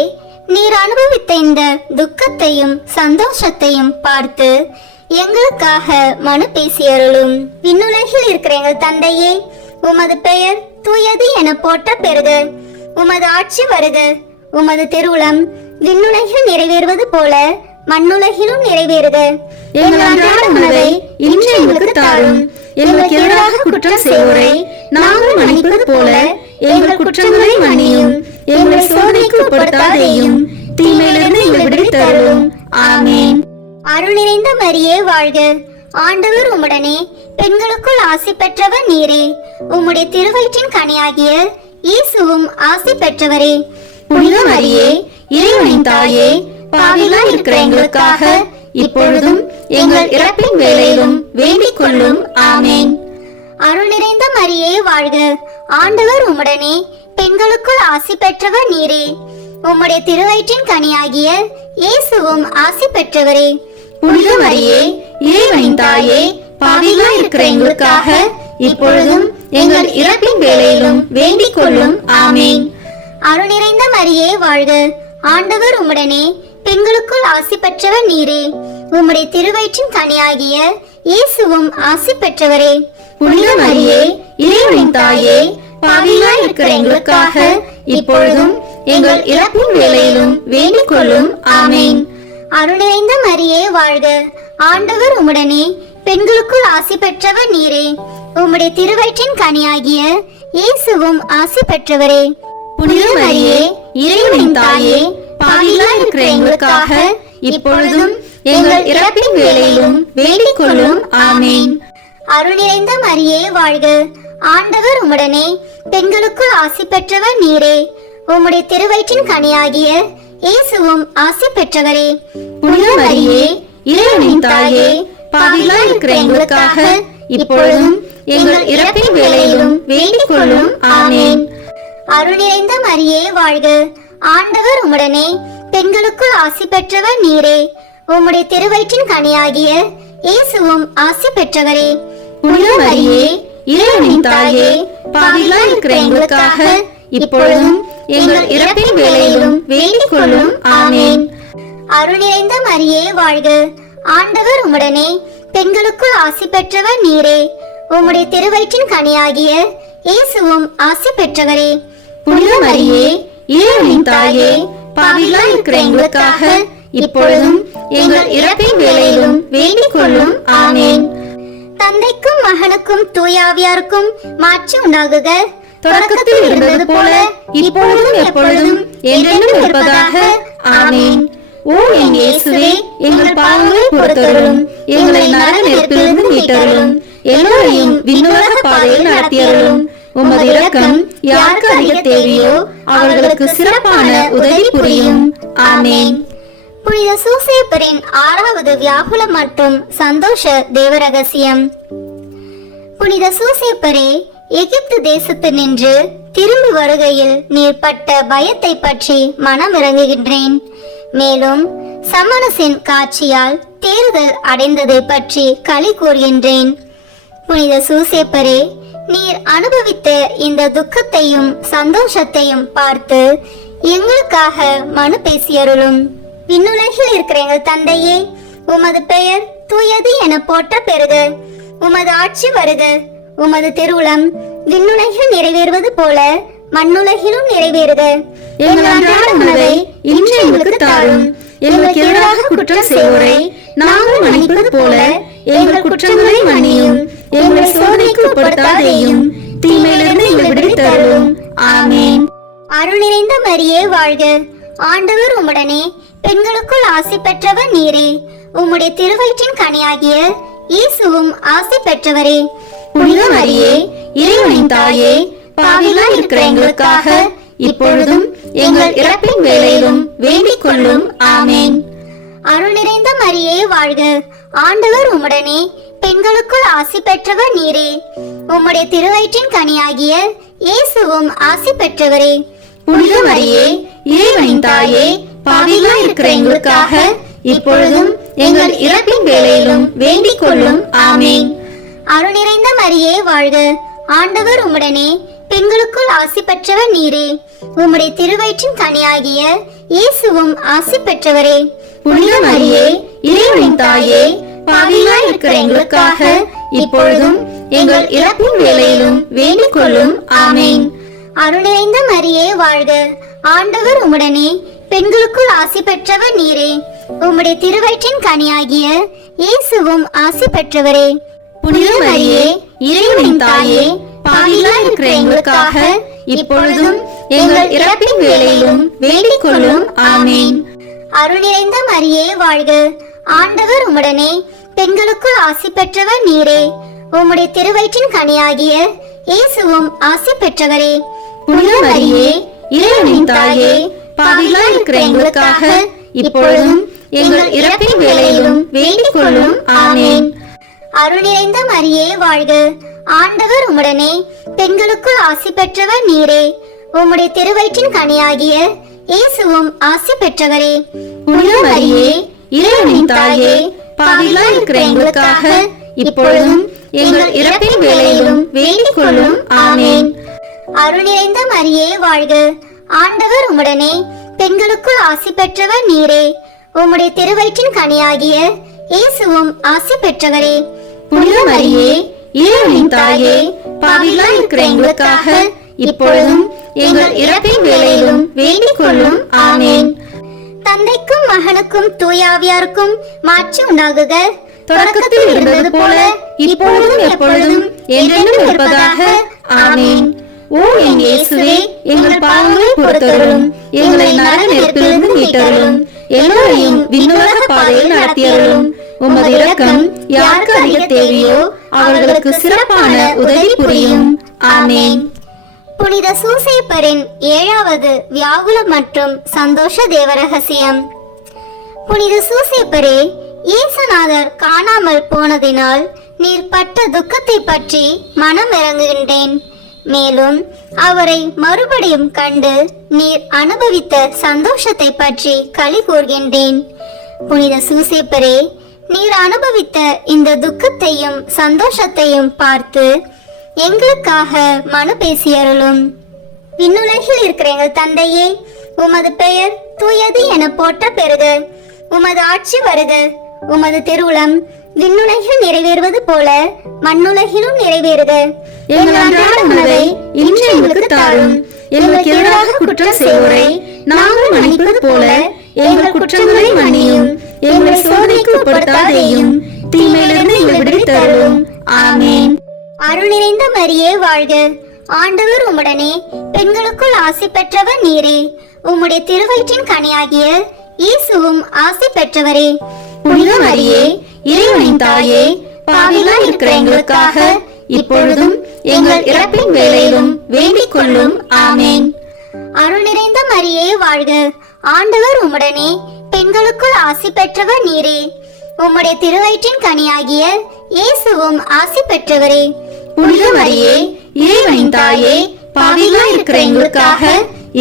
நீர் அனுபவித்த இந்த துக்கத்தையும் சந்தோஷத்தையும் பார்த்து எங்களுக்காக மனு பேசியருளும். விண்ணுலகில் இருக்கிற எங்கள் தந்தையே, உமது பெயர் தூயது என போற்ற பெறுக. உமது ஆட்சி வருக. உமது திருவுளம் விண்ணுலகில் நிறைவேறுவது போல மண்ணுலகிலும் நிறைவேறுக. எங்கள் அன்றாட உணவை இன்று எங்களுக்கு தாரும். எங்களுக்கு எதிராக குற்றம் செய்வோரை நாங்கள் மன்னிப்பது போல எங்கள் குற்றங்களை மன்னியும். எங்களை சோதனைக்கு உட்படுத்தாதேயும், தீமையிலிருந்து எங்களை விடுவித்தருளும். ஆமென். அருள் நிறைந்த மரியே வாழ்க. ஆண்டவர் உம்முடனே, பெண்களுக்குள் ஆசி பெற்றவர் நீரே. உம்முடைய திருவயிற்றின் கனியாகிய இயேசுவும் ஆசி பெற்றவரே. புனித மரியே, இறைவனின் தாயே, பாவிகளாய் இருக்கிற எங்களுக்காக இப்பொழுதும் எங்கள் இறப்பின் வேளையிலும் வேண்டிக் கொள்ளும். ஆமென். அருள் நிறைந்த மரியே வாழ்க. ஆண்டவர் உம்முடனே, பெண்களுக்குள் ஆசி பெற்றவர் நீரே. உம்முடைய திருவயிற்றின் கனியாகிய இயேசுவும் ஆசி பெற்றவரே. புனித மரியே, இறைவனின் தாயே, பாவிகளாய் இருக்கிற எங்களுக்காக இப்பொழுதும் எங்கள் இறப்பின் வேளையிலும் வேண்டிக் கொள்ளும். ஆமென். அருள் நிறைந்த மரியே வாழ்க. ஆண்டவர் உம்முடனே, பெண்களுக்குள் ஆசி பெற்றவர் நீரே. உம்முடைய திருவயிற்றின் கனியாகிய இயேசுவும் ஆசி பெற்றவரே. புனித மரியே, இறைவனின் தாயே, பாவிகளாய் இருக்கிற எங்களுக்காக இப்பொழுதும் எங்கள் இறப்பின் வேளையிலும் வேண்டிக் கொள்ளும். ஆமென். அருள் நிறைந்த மரியே வாழ்க. ஆண்டவர் உம்முடனே, பெண்களுக்குள் ஆசி பெற்றவர் நீரே. உம்முடைய திருவயிற்றின் கனியாகிய இயேசுவும் ஆசி பெற்றவரே. புனித மரியே, இறைவனின் தாயே, பாவிகளாய் இருக்கிற எங்களுக்காக இப்பொழுதும் எங்கள் இறப்பின் வேளையிலும் வேண்டிக் கொள்ளும். ஆமென். அருள் நிறைந்த மரியே வாழ்க. ஆண்டவர் உம்முடனே, பெண்களுக்குள் ஆசி பெற்றவர் நீரே. உம்முடைய திருவயிற்றின் கனியாகிய இயேசுவும் ஆசி பெற்றவரே. புனித மரியே, இறைவனின் தாயே, பாவிகளாய் இருக்கிற எங்களுக்காக இப்பொழுதும் எங்கள் இறப்பின் வேளையிலும் வேண்டிக் கொள்ளும். ஆமென். அருள் நிறைந்த மரியே வாழ்க. ஆண்டவர் உம்முடனே, பெண்களுக்குள் ஆசி பெற்றவர் நீரே. உம்முடைய திருவயிற்றின் கனியாகிய இயேசுவும் ஆசி பெற்றவரே. புனித மரியே, இறைவனின் தாயே, பாவிகளாய் இருக்கிற எங்களுக்காக இப்பொழுதும் எங்கள் இறப்பின் வேளையிலும் வேண்டிக் கொள்ளும். ஆமென். அருள் நிறைந்த மரியே வாழ்க. ஆண்டவர் உம்முடனே, பெண்களுக்குள் ஆசி பெற்றவர் நீரே. உம்முடைய திருவயிற்றின் கனியாகிய இயேசுவும் ஆசி பெற்றவரே. புனித மரியே, இறைவனின் தாயே, பாவிகளாய் இருக்கிற எங்களுக்காக இப்பொழுதும் எங்கள் இறப்பின் வேளையிலும் வேண்டிக் கொள்ளும். ஆமென். தந்தைக்கும் மகனுக்கும் தூயாவியாருக்கும் மாட்சி உண்டாகுக. தொடக்கத்தில் இருந்தது போல இப்பொழுதும் எப்பொழுதும் என்றென்றும் இருப்பதாக. ஆமென். ஓ என் இயேசுவே, எங்கள் பாவங்களை பொறுத்தருளும், எங்களை நரக நெருப்பிலிருந்து மீட்டருளும், எல்லோரையும் விண்ணுலக பாதையில் நடத்தியருளும். உமது இரக்கம் யாருக்கு அதிக தேவையோ அவர்களுக்கு சிறப்பான உதவி புரியும். ஆமேன். புனித சூசேப்பரின் 6வது வியாகுலம் மற்றும் சந்தோஷ தேவரகசியம். புனித சூசேப்பரே, எகிப்து தேசத்து நின்று திரும்பி வருகையில் நீர் பட்ட பயத்தை பற்றி மனம் இறங்குகின்றேன். மேலும் சமணசின் காட்சியால் தேறுதல் அடைந்ததை பற்றி களி கூறுகின்றேன். புனித சூசேப்பரே, நீர் அனுபவித்த இந்த துக்கத்தையும் சந்தோஷத்தையும் பார்த்து எங்களுக்காக மனு பேசியருளும். விண்ணுலகில் இருக்கிற எங்கள் தந்தையே, உமது பெயர் தூயது என போற்ற பெறுக. உமது ஆட்சி வருக. உமது திருவுளம் விண்ணுலகில் நிறைவேறுவது போல மண்ணுலகிலும் நிறைவேறுக. எங்கள் அன்றாட உணவை இன்று எங்களுக்கு தாரும். எங்களுக்கு எதிராக குற்றம் செய்வோரை நாங்கள் மன்னிப்பது போல எங்கள் குற்றங்களை மன்னியும். எங்களை சோதனைக்கு உட்படுத்தாதேயும், தீமையிலிருந்து எங்களை விடுவித்தருளும். ஆமேன். அருள் நிறைந்த மரியே வாழ்க. ஆண்டவர் உம்முடனே, பெண்களுக்குள் ஆசி பெற்றவர் நீரே. உம்முடைய திருவயிற்றின் கனியாகிய இயேசுவும் ஆசி பெற்றவரே. புனித மரியே, இறைவனின் தாயே, பாவிகளாய் இருக்கிற எங்களுக்காக இப்பொழுதும் எங்கள் இறப்பின் வேளையிலும் வேண்டிக் கொள்ளும். ஆமேன். அருள் நிறைந்த மரியே வாழ்க. ஆண்டவர் உம்முடனே, பெண்களுக்குள் ஆசி பெற்றவர் நீரே. உம்முடைய திருவயிற்றின் கனியாகிய இயேசுவும் ஆசி பெற்றவரே. புனித மரியே, இறைவனின் தாயே, பாவிகளாய் இருக்கிற எங்களுக்காக இப்பொழுதும் எங்கள் இறப்பின் வேளையிலும் வேண்டிக் கொள்ளும். ஆமேன். அருள் நிறைந்த மரியே வாழ்க. ஆண்டவர் உம்முடனே, பெண்களுக்குள் ஆசி பெற்றவர் நீரே. உம்முடைய திருவயிற்றின் கனியாகிய இயேசுவும் ஆசி பெற்றவரே. புனித மரியே, இறைவனின் தாயே, பாவிகளாய் இருக்கிற எங்களுக்காக இப்பொழுதும் எங்கள் இறப்பின் வேளையிலும் வேண்டிக் கொள்ளும். ஆமேன். அருள் நிறைந்த மரியே வாழ்க. ஆண்டவர் உம்முடனே, பெண்களுக்குள் ஆசி பெற்றவர் நீரே. உம்முடைய திருவயிற்றின் கனியாகிய இயேசுவும் ஆசி பெற்றவரே. புனித மரியே, இறைவனின் தாயே, பாவிகளாய் இருக்கிற எங்களுக்காக இப்பொழுதும் எங்கள் இறப்பின் வேளையிலும் வேண்டிக் கொள்ளும். ஆமேன். அருள் நிறைந்த மரியே வாழ்க. ஆண்டவர் உம்முடனே, பெண்களுக்குள் ஆசி பெற்றவர் நீரே. உம்முடைய திருவயிற்றின் கனியாகிய இயேசுவும் ஆசி பெற்றவரே. புனித மரியே, இறைவனின் தாயே, பாவிகளாய் இருக்கிற எங்களுக்காக இப்பொழுதும் எங்கள் இறப்பின் வேளையிலும் வேண்டிக் கொள்ளும். ஆமேன். அருள் நிறைந்த மரியே வாழ்க. ஆண்டவர் உம்முடனே, பெண்களுக்குள் ஆசி பெற்றவர் நீரே. உம்முடைய திருவயிற்றின் கனியாகிய இயேசுவும் ஆசி பெற்றவரே. புனித மரியே, இறைவனின் தாயே, பாவிகளாய் இருக்கிற எங்களுக்காக இப்பொழுதும் எங்கள் இறப்பின் வேளையிலும் வேண்டிக் கொள்ளும். ஆமேன். அருள் நிறைந்த மரியே வாழ்க. ஆண்டவர் உம்முடனே, பெண்களுக்குள் ஆசி பெற்றவர் நீரே. உம்முடைய திருவயிற்றின் கனியாகிய இயேசுவும் ஆசி பெற்றவரே. புனித மரியே, இறைவனின் தாயே, பாவிகளாய் இருக்கிற எங்களுக்காக இப்பொழுதும் எங்கள் இறப்பின் வேளையிலும் வேண்டிக் கொள்ளும். ஆமேன். தந்தைக்கும் மகனுக்கும் தூயாவியாருக்கும் மாட்சி உண்டாகுக. தொடக்கத்தில் இருந்தது போல இப்பொழுதும் எப்பொழுதும் என்றென்றும் இருப்பதாக. ஆமேன். ஓ என் இயேசுவே, எங்கள் பாவங்களை பொறுத்தருளும். எங்களை நரக நெருப்பிலிருந்து மீட்டருளும். எல்லோரையும் விண்ணுலக பாதையில் நடத்தியருளும். உமது இரக்கம் யாருக்கு அதிக தேவையோ அவர்களுக்கு சிறப்பான உதவி புரியும். ஆமேன். புனித சூசேப்பரின் 7வது வியாகுலம் மற்றும் சந்தோஷ தேவரகசியம். புனித சூசேப்பரே, இயேசுநாதர் காணாமல் போனதினால் நீர் பட்ட துக்கத்தை பற்றி மனம் இறங்குகின்றேன். மேலும் அவரை மறுபடியும் கண்டு நீர் அனுபவித்த சந்தோஷத்தை பற்றி களி கூர்கின்றேன். புனித சூசேப்பரே, நீர் அனுபவித்த இந்த துக்கத்தையும் சந்தோஷத்தையும் பார்த்து எங்களுக்காக மனு பேசியருளும். விண்ணுலகில் இருக்கிற எங்கள் தந்தையே, உமது பெயர் தூயது என போற்ற பெறுக. உமது ஆட்சி வருக. உமது திருவுளம் விண்ணுலகில் நிறைவேறுவது போல மண்ணுலகிலும் நிறைவேறுக. எங்கள் அன்றாட உணவை இன்று எங்களுக்கு தாரும். எங்களுக்கு எதிராக குற்றம் செய்வோரை நாங்கள் மன்னிப்பது போல எங்கள் குற்றங்களை மன்னியும். எங்களை சோதனைக்கு உட்படுத்தாதேயும், தீமையிலிருந்து எங்களை விடுவித்தருளும். ஆமேன். அருள் நிறைந்த மரியே வாழ்க. ஆண்டவர் உம்முடனே, பெண்களுக்குள் ஆசி பெற்றவர் நீரே. உம்முடைய திருவயிற்றின் கனியாகிய இயேசுவும் ஆசி பெற்றவரே. புனித மரியே, இறைவனின் தாயே, பாவிகளாய் இருக்கிற எங்களுக்காக இப்பொழுதும் எங்கள் இறப்பின் வேளையிலும் வேண்டிக் கொள்ளும். ஆமேன். அருள் நிறைந்த மரியே வாழ்க, ஆண்டவர் உம்முடனே, பெண்களுக்குள் ஆசி பெற்றவர் நீரே. உம்முடைய திருவயிற்றின் கனியாகிய இயேசுவும் ஆசி பெற்றவரே. புனித மரியே, இறைவனின் தாயே, பாவிகளாய் இருக்கிற எங்களுக்காக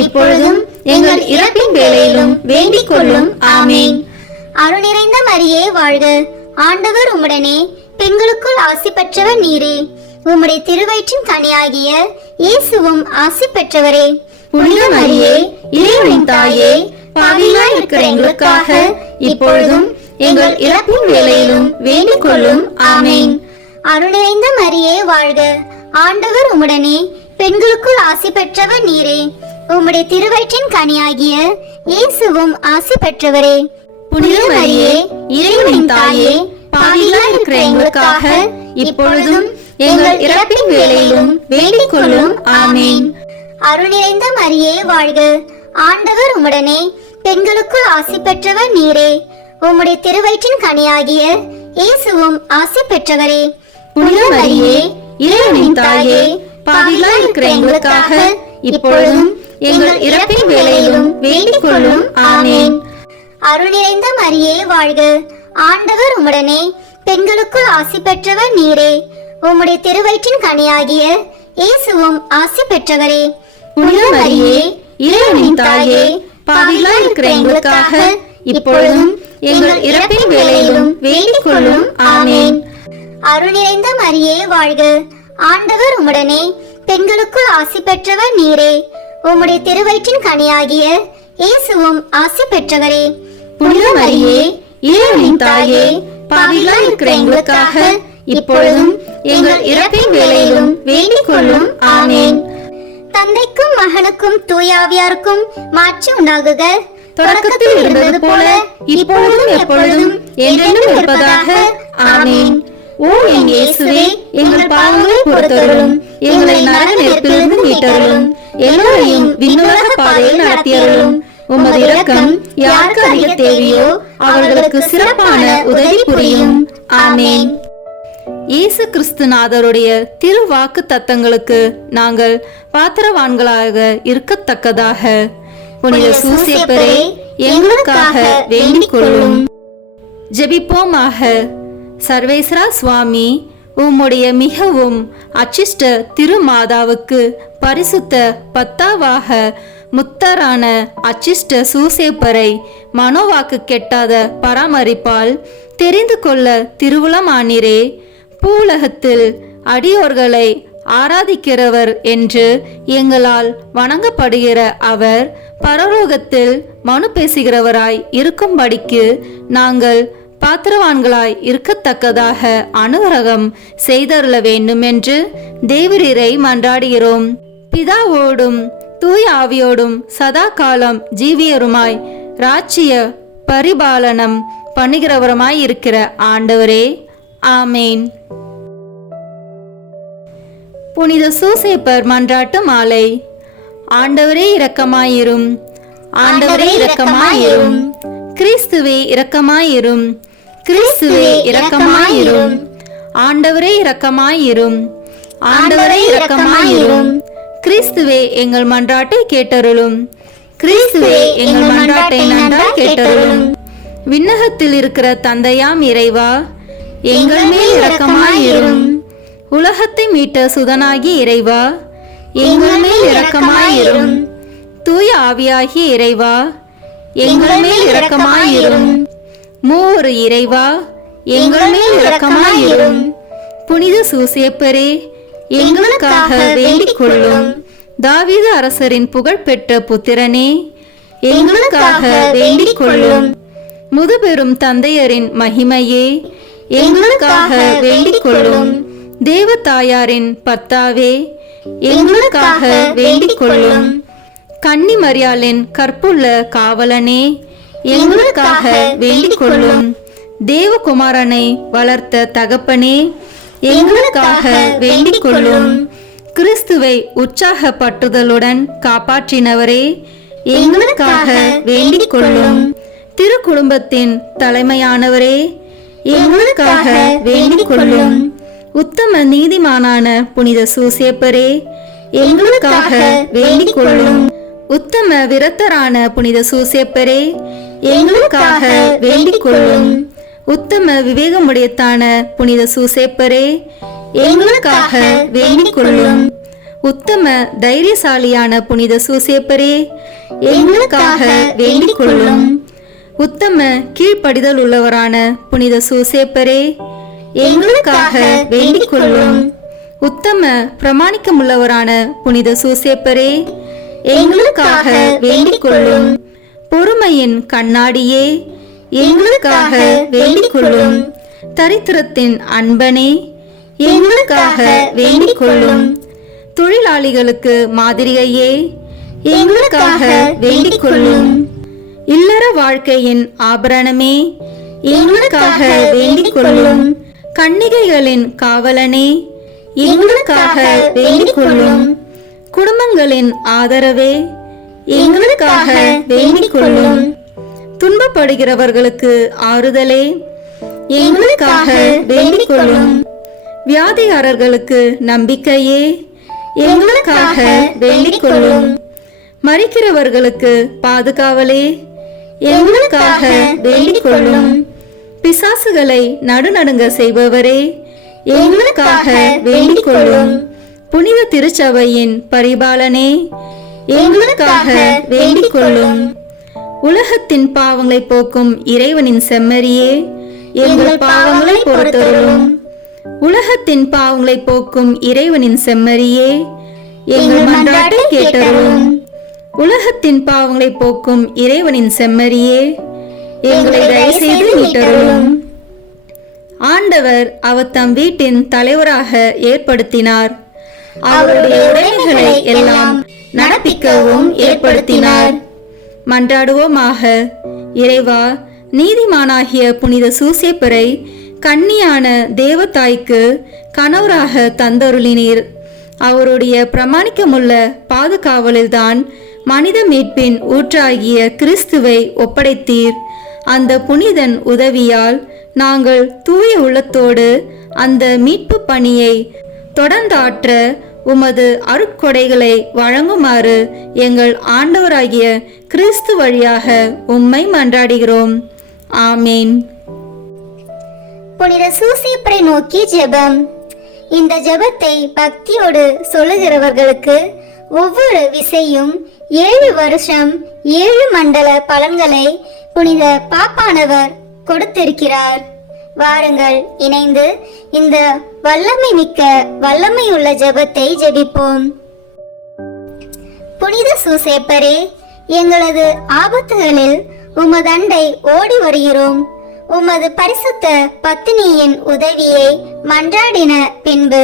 இப்பொழுதும் எங்கள் இறப்பின் வேளையிலும் வேண்டிக் கொள்ளும். ஆமேன். அருள் நிறைந்த மரியே வாழ்க, ஆண்டவர் உம்முடனே, பெண்களுக்குள் ஆசி பெற்றவர் நீரே. உம்முடைய திருவயிற்றின் கனியாகிய இயேசுவும் ஆசி பெற்றவரே. புனித மரியே, இறைவனின் தாயே, பாவிகளாய் இருக்கிற எங்களுக்காக இப்பொழுதும் எங்கள் இறப்பின் வேளையிலும் வேண்டிக் கொள்ளும். ஆமேன். அருள் நிறைந்த மரியே வாழ்க, ஆண்டவர் உம்முடனே, பெண்களுக்குள் ஆசி பெற்றவர் நீரே. உம்முடைய திருவயிற்றின் கனியாகிய இயேசுவும் ஆசி பெற்றவரே. புனித மரியே, இறைவனின் தாயே, பாவிகளாய் இருக்கிற எங்களுக்காக இப்பொழுதும் எங்கள் இறப்பின் வேளையிலும் வேண்டிக் கொள்ளும். ஆமேன். அருள் நிறைந்த மரியே வாழ்க, ஆண்டவர் உம்முடனே, பெண்களுக்குள் ஆசி பெற்றவர் நீரே. உம்முடைய திருவயிற்றின் கனியாகிய இயேசுவும் ஆசி பெற்றவரே. புனித மரியே, இறைவனின் தாயே, பாவிகளாய் இருக்கிற எங்களுக்காக இப்பொழுதும் எங்கள் இறப்பின் வேளையிலும் வேண்டிக் கொள்ளும். ஆமேன். அருள் நிறைந்த மரியே வாழ்க, ஆண்டவர் உம்முடனே, பெண்களுக்குள் ஆசி பெற்றவர் நீரே. உம்முடைய திருவயிற்றின் கனியாகிய இயேசுவும் ஆசி பெற்றவரே. புனித மரியே, இறைவனின் தாயே, பாவிகளாய் இருக்கிற எங்களுக்காக இப்பொழுதும் எங்கள் இறப்பின் வேளையிலும் வேண்டிக் கொள்ளும். ஆமேன். அருள் நிறைந்த மரியே வாழ்க, ஆண்டவர் உம்முடனே, பெண்களுக்குள் ஆசி பெற்றவர் நீரே. உம்முடைய திருவயிற்றின் கனியாகிய இயேசுவும் ஆசி பெற்றவரே. புனித மரியே, இறைவனின் தாயே, பாவிகளாய் இருக்கிற எங்களுக்காக இப்பொழுதும் எங்கள் இறப்பின் வேளையிலும் வேண்டிக் கொள்ளும். ஆமேன். தந்தைக்கும் மகனுக்கும் தூயாவியாருக்கும் மாட்சி உண்டாகுக. தொடக்கத்தில் இருந்தது போல இப்பொழுதும் எப்பொழுதும் என்றென்றும் இருப்பதாக. ஆமேன். ஓ என் இயேசுவே, எங்கள் பாவங்களை பொறுத்தருளும், எங்களை நரக நெருப்பிலிருந்து மீட்டருளும், எல்லோரையும் விண்ணுலக பாதையில் நடத்தியருளும். உமது இரக்கம் யாருக்கு அதிக தேவையோ அவர்களுக்கு சிறப்பான உதவி புரியும். ஆமேன். இயேசு கிறிஸ்துநாதருடைய திருவாக்கு தத்தங்களுக்கு நாங்கள் பாத்திரவான்களாக இருக்கத்தக்கதாக புனித சூசேப்பரே எங்களுக்காக வேண்டிக் கொள்ளும். ஜெபிப்போமாக. சர்வேஸ்வரா சுவாமி, உம்முடைய மிகவும் அச்சிஷ்ட திருமாதாவுக்கு பரிசுத்த பத்தாவாக முத்தரான அச்சிஷ்ட சூசேப்பரை மனோவாக்கு கெட்டாத பராமரிப்பால் தெரிந்து கொள்ள திருவுளமானீரே. பூவுலகத்தில் அடியோர்களை ஆராதிக்கிறவர் என்று எங்களால் வணங்கப்படுகிற அவர் பரலோகத்தில் மனு பேசுகிறவராய் இருக்கும்படிக்கு நாங்கள் பாத்திரவான்களாய் இருக்கத்தக்கதாக அனுகிரகம் செய்தருள வேண்டும் என்று தேவரீரை மன்றாடுகிறோம். பிதாவோடும் தூய ஆவியோடும் சதா காலம் ஜீவியருமாய் ராஜ்ய பரிபாலனம் பண்ணுகிறவருமாய் இருக்கிற ஆண்டவரே. ஆமேன். புனித சூசேப்பர் மன்றாட்டு மாலை. ஆண்டவரே இரக்கமாயிரும், ஆண்டவரே இரக்கமாயிரும், கிறிஸ்துவே இரக்கமாயிரும், கிறிஸ்துவே இரக்கமாயிரும், ஆண்டவரே இரக்கமாயிரும், ஆண்டவரே இரக்கமாயிரும், கிறிஸ்துவே எங்கள் மன்றாட்டை கேட்டருளும், கிறிஸ்துவே எங்கள் மன்றாட்டை நன்றாய் கேட்டருளும். விண்ணகத்தில் இருக்கிற தந்தையாம் இறைவா, எங்கள் மேல் இரக்கமாயிரும். உலகத்தை மீட்ட சுதனாகி இறைவா, எங்கள் மேல் இரக்கமாயிரும். தூய ஆவியாகிய இறைவா, எங்கள் மேல் இரக்கமாயிரும். மூவொரு இறைவா, எங்கள் மேல் இரக்கமாயிரும். புனித சூசேப்பரே, எங்களுக்காக வேண்டிக் கொள்ளும். தாவீது அரசரின் புகழ்பெற்ற புத்திரனே, எங்களுக்காக வேண்டிக் கொள்ளும். முதுபெரும் தந்தையரின் மகிமையே, எங்களுக்காக வேண்டிக் கொள்ளும். தேவ தாயாரின் பர்த்தாவே, எங்களுக்காக வேண்டிக் கொள்ளும். கன்னி மரியாளின் கற்புள்ள காவலனே, எங்களுக்காக வேண்டிக் கொள்ளும். தேவகுமாரனை வளர்த்த தகப்பனே, எங்களுக்காக வேண்டிக் கொள்ளும். கிறிஸ்துவை உற்சாக பற்றுதலுடன் காப்பாற்றினவரே, எங்களுக்காக வேண்டிக் கொள்ளும். திருக்குடும்பத்தின் தலைமையானவரே, எங்களுக்காக வேண்டிக் கொள்ளும். உத்தம நீதிமானான புனித சூசேப்பரே, எங்களுக்காக வேண்டிக் கொள்ளும். உத்தம விரத்தரான புனித சூசேப்பரே, எங்களுக்காக வேண்டிக் கொள்ளும். உத்தம விவேகமுடையத்தான புனித சூசேப்பரே, எங்களுக்காக வேண்டிக் கொள்ளும். உத்தம தைரியசாலியான புனித சூசேப்பரே, எங்களுக்காக வேண்டிக் கொள்ளும். உத்தம கீழ்ப்படிதல் உள்ளவரான புனித சூசேப்பரே, எங்களுக்காக வேண்டிக் கொள்ளும். உத்தம பிரமாணிக்கமுள்ளவரான புனித சூசேப்பரே, எங்களுக்காக வேண்டிக் கொள்ளும். பொறுமையின் கண்ணாடியே, எங்களுக்காக வேண்டிக் கொள்ளும். தரித்திரத்தின் அன்பனே, எங்களுக்காக வேண்டிக் கொள்ளும். தொழிலாளிகளுக்கு மாதிரிகையே, எங்களுக்காக வேண்டிக் கொள்ளும். இல்லற வாழ்க்கையின் ஆபரணமே, எங்களுக்காக வேண்டிக் கொள்ளும். கன்னிகைகளின் காவலனே, எங்களுக்காக வேண்டிக் கொள்ளும். குடும்பங்களின் ஆதரவே, எங்களுக்காக வேண்டிக் கொள்ளும். துன்பப்படுகிறவர்களுக்கு ஆறுதலே, எங்களுக்காக வேண்டிக் கொள்ளும். வியாதிகாரர்களுக்கு நம்பிக்கையே, எங்களுக்காக வேண்டிக் கொள்ளும். மரிக்கிறவர்களுக்கு பாதுகாவலே, எங்களுக்காக வேண்டிக் கொள்ளும். பிசாசுகளை நடுநடுங்க செய்பவரே, எங்களுக்காக வேண்டிக் கொள்ளும். புனித திருச்சபையின் பரிபாலனே, எங்களுக்காக வேண்டிக் கொள்ளும். உலகத்தின் பாவங்களை போக்கும் இறைவனின் செம்மறியே, எங்கள் பாவங்களை பொறுத்தருளும். உலகத்தின் பாவங்களை போக்கும் இறைவனின் செம்மறியே, எங்கள் மன்றாட்டை கேட்டருளும். உலகத்தின் பாவங்களை போக்கும் இறைவனின் செம்மறியே, எங்களை தயவு செய்து மீட்டருளும். ஆண்டவர் அவர் தம் வீட்டின் தலைவராக ஏற்படுத்தினார். அவருடைய உடைமைகளை எல்லாம் நடப்பிக்கவும் ஏற்படுத்தினார். மன்றாடுவோமாக. இறைவா, நீதிமானாகிய புனித சூசேப்பரை கன்னியான தேவதாய்க்கு கணவராக தந்தருளினீர். அவருடைய பிரமாணிக்கமுள்ள பாதுகாவலில்தான் மனித மீட்பின் ஊற்றாகிய கிறிஸ்துவை ஒப்படைத்தீர். அந்த புனிதன் உதவியால் நாங்கள் தூய உள்ளத்தோடு அந்த மீட்பு பணியை தொடர்ந்தாற்ற உமது அருட்கொடைகளை வழங்குமாறு எங்கள் ஆண்டவராகிய கிறிஸ்து வழியாக உம்மை மன்றாடுகிறோம். ஆமேன். புனித சூசேப்பரை நோக்கி ஜெபம். இந்த ஜெபத்தை பக்தியோடு சொல்லுகிறவர்களுக்கு ஒவ்வொரு விசையும் 7 வருஷம் 7 மண்டல பலன்களை புனித பாப்பானவர் கொடுத்திருக்கிறார். வாருங்கள், இணைந்து இந்த வல்லமை மிக்க வல்லமையுள்ள ஜெபத்தை ஜெபிப்போம். புனித சூசேப்பரே, எங்களது ஆபத்துகளில் உமதண்டை ஓடி வருகிறோம். உமது பரிசுத்த பத்தினியின் உதவியை மன்றாடின பின்பு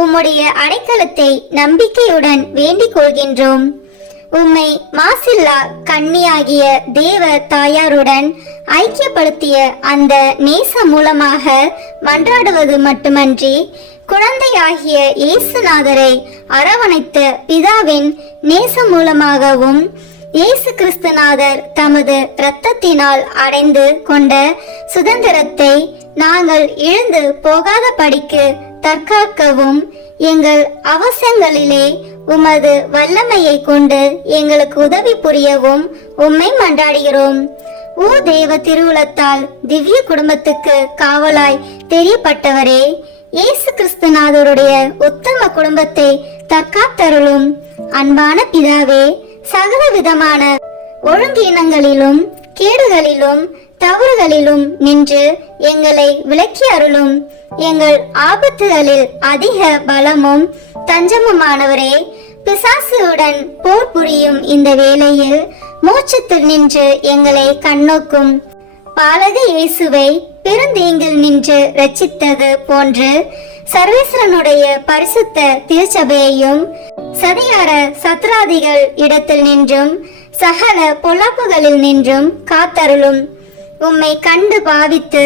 உம்முடைய அடைக்கலத்தை நம்பிக்கையுடன் வேண்டிக் கொள்கின்றோம். உம்மை மாசில்லா கன்னியாகிய தேவ தாயாருடன் ஐக்கியப்படுத்திய அந்த நேசம் மூலமாக மன்றாடுவது மட்டுமன்றி, குழந்தையாகிய இயேசுநாதரை அரவணைத்த பிதாவின் நேசம் மூலமாகவும் இயேசு கிறிஸ்துநாதர் தமது இரத்தத்தினால் அடைந்து கொண்ட சுதந்திரத்தை நாங்கள் இழந்து போகாத படிக்கு தற்காக்கவும் எங்கள் அவசரங்களிலே உமது வல்லமையை கொண்டு எங்களுக்கு உதவி புரியவும் உம்மை மன்றாடுகிறோம். ஓ தேவ திருவுளத்தால் திவ்ய குடும்பத்துக்கு காவலாய் தெரியப்பட்டவரே, இயேசு கிறிஸ்துநாதருடைய உத்தம குடும்பத்தை தற்காத்தருளும். அன்பான பிதாவே, சகல விதமான ஒழுங்கீனங்களிலும் கேடுகளிலும் தவறுகளிலும் நின்று எங்களை விலக்கி அருளும். எங்கள் ஆபத்துகளில் அதிக பலமும் தஞ்சமுமானவரே, பிசாசுடன் போர் புரியும் இந்த வேளையில் மோட்சத்தில் நின்று எங்களை கண்ணோக்கும் பாலக இயேசுவை பெருந்தீங்கில் நின்று ரட்சித்தது போன்று சர்வேஸ்வரனுடைய பரிசுத்த திருச்சபையையும் சதிகார சத்ராதிகள் இடத்தில் நின்றும் சகல பொல்லாப்புகளில் நின்றும் காத்தருளும். உம்மை கண்டு பாவித்து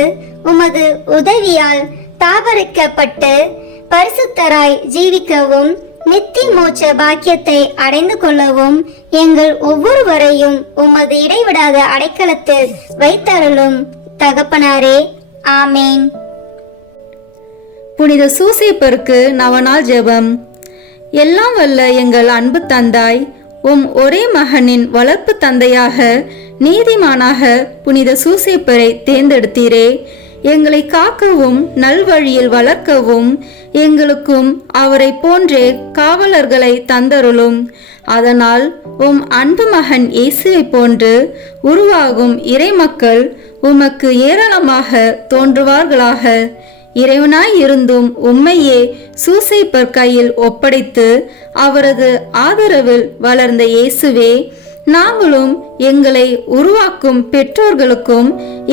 உமது உதவியால் தாபரிக்கப்பட்டு பரிசுத்தராய் ஜீவிக்கவும் நித்திய மோட்ச பாக்கியத்தை அடைந்து கொள்ளவும் எங்கள் ஒவ்வொருவரையும் உமது இடைவிடாத அடைக்கலத்தில் வைத்தருளும் தகப்பனாரே. ஆமேன். புனித சூசேப்பருக்கு நவநாள் ஜெபம். எல்லாம் வல்ல எங்கள் அன்பு தந்தாய், உம் ஒரே மகனின் வளர்ப்பு தந்தையாக நீதிமானாக புனித சூசேப்பரை தேர்ந்தெடுத்தீரே. எங்களை காக்கவும் நல்வழியில் வளர்க்கவும் எங்களுக்கும் அவரை போன்றே காவலர்களை தந்தருளும். அதனால் உம் அன்பு மகன் இயேசுவை போன்று உருவாகும் இறைமக்கள் உமக்கு ஏராளமாக தோன்றுவார்களாக. இறைவனாய் இருந்தும் உம்மையே சூசேப்பர் கையில் ஒப்படைத்து அவரது ஆதரவில் வளர்ந்த இயேசுவே, நாங்களும் எங்களை உருவாக்கும் பெற்றோர்களுக்கும்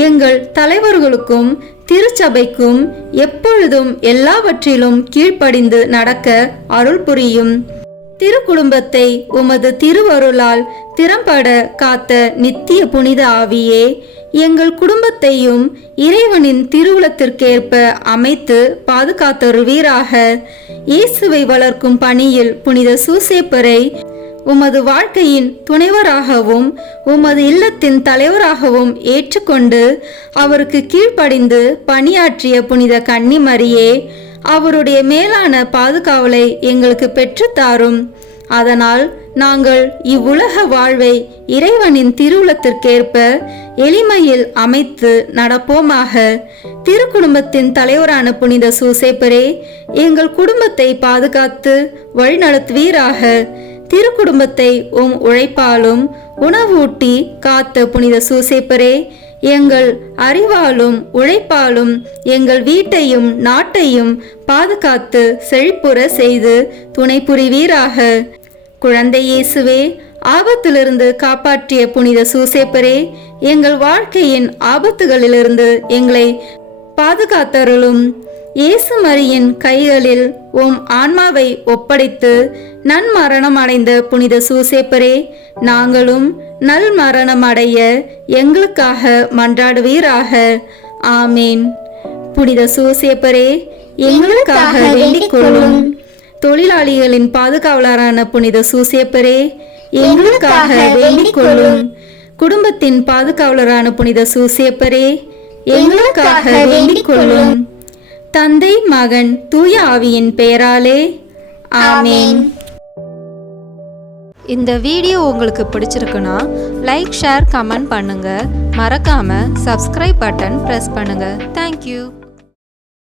எங்கள் தலைவர்களுக்கும் திருச்சபைக்கும் எப்பொழுதும் எல்லாவற்றிலும் கீழ்ப்படிந்து நடக்க அருள் புரியும். திருக்குடும்பத்தை உமது திருவருளால் திறம்பட காத்த நித்திய புனித ஆவியே, எங்கள் குடும்பத்தையும் இறைவனின் திருவுளத்திற்கேற்ப அமைத்து பாதுகாத்தருவீராக. இயேசுவை வளர்க்கும் பணியில் புனித சூசேப்பரை உமது வாழ்க்கையின் துணைவராகவும் உமது இல்லத்தின் தலைவராகவும் ஏற்றுக்கொண்டு அவருக்கு கீழ்ப்படிந்து பணியாற்றிய புனித கன்னிமரியே, அவருடைய மேலான பாதுகாவலை எங்களுக்கு பெற்றுத்தாரும். அதனால் நாங்கள் இவ்வுலக வாழ்வை இறைவனின் திருவுளத்திற்கேற்ப எளிமையில் அமைத்து நடப்போமாக. திருக்குடும்பத்தின் தலைவரான புனித சூசேப்பரே, எங்கள் குடும்பத்தை பாதுகாத்து வழிநடத்துவீராக. திருக்குடும்பத்தை உம் உழைப்பாலும் உணவூட்டி காத்த புனித சூசேப்பரே, எங்கள் அறிவாலும் உழைப்பாலும் எங்கள் வீட்டையும் நாட்டையும் பாதுகாத்து செழிப்புற செய்து துணை புரிவீராக. குழந்தை இயேசுவே, ஆபத்திலிருந்து காப்பாற்றிய புனித சூசேப்பரே, எங்கள் வாழ்க்கையின் ஆபத்துகளிலிருந்து எங்களை பாதுகாத்தருளும். இயேசு மரியின் கைகளில் உம் ஆன்மாவை ஒப்படைத்து நன்மரணம் அடைந்த புனித சூசேப்பரே, நாங்களும் நல் மரணம் அடைய எங்களுக்காக மன்றாடுவீராக. ஆமேன். புனித சூசேப்பரே, எங்களுக்காக வேண்டிக் கொள்ளும். தொழிலாளிகளின் பாதுகாவலரான புனித சூசேப்பரே, எங்களுக்காக வேண்டிக் கொள்ளும். குடும்பத்தின் பாதுகாவலரான புனித சூசேப்பரே, எங்களுக்காக வேண்டிக் கொள்ளும். தந்தை, மகன், தூய ஆவியின் பெயராலே ஆமேன். இந்த வீடியோ உங்களுக்கு பிடிச்சிருக்குன்னா லைக், ஷேர், கமெண்ட் பண்ணுங்க. மறக்காம சப்ஸ்கிரைப் பட்டன் பிரஸ் பண்ணுங்க. தேங்க்யூ.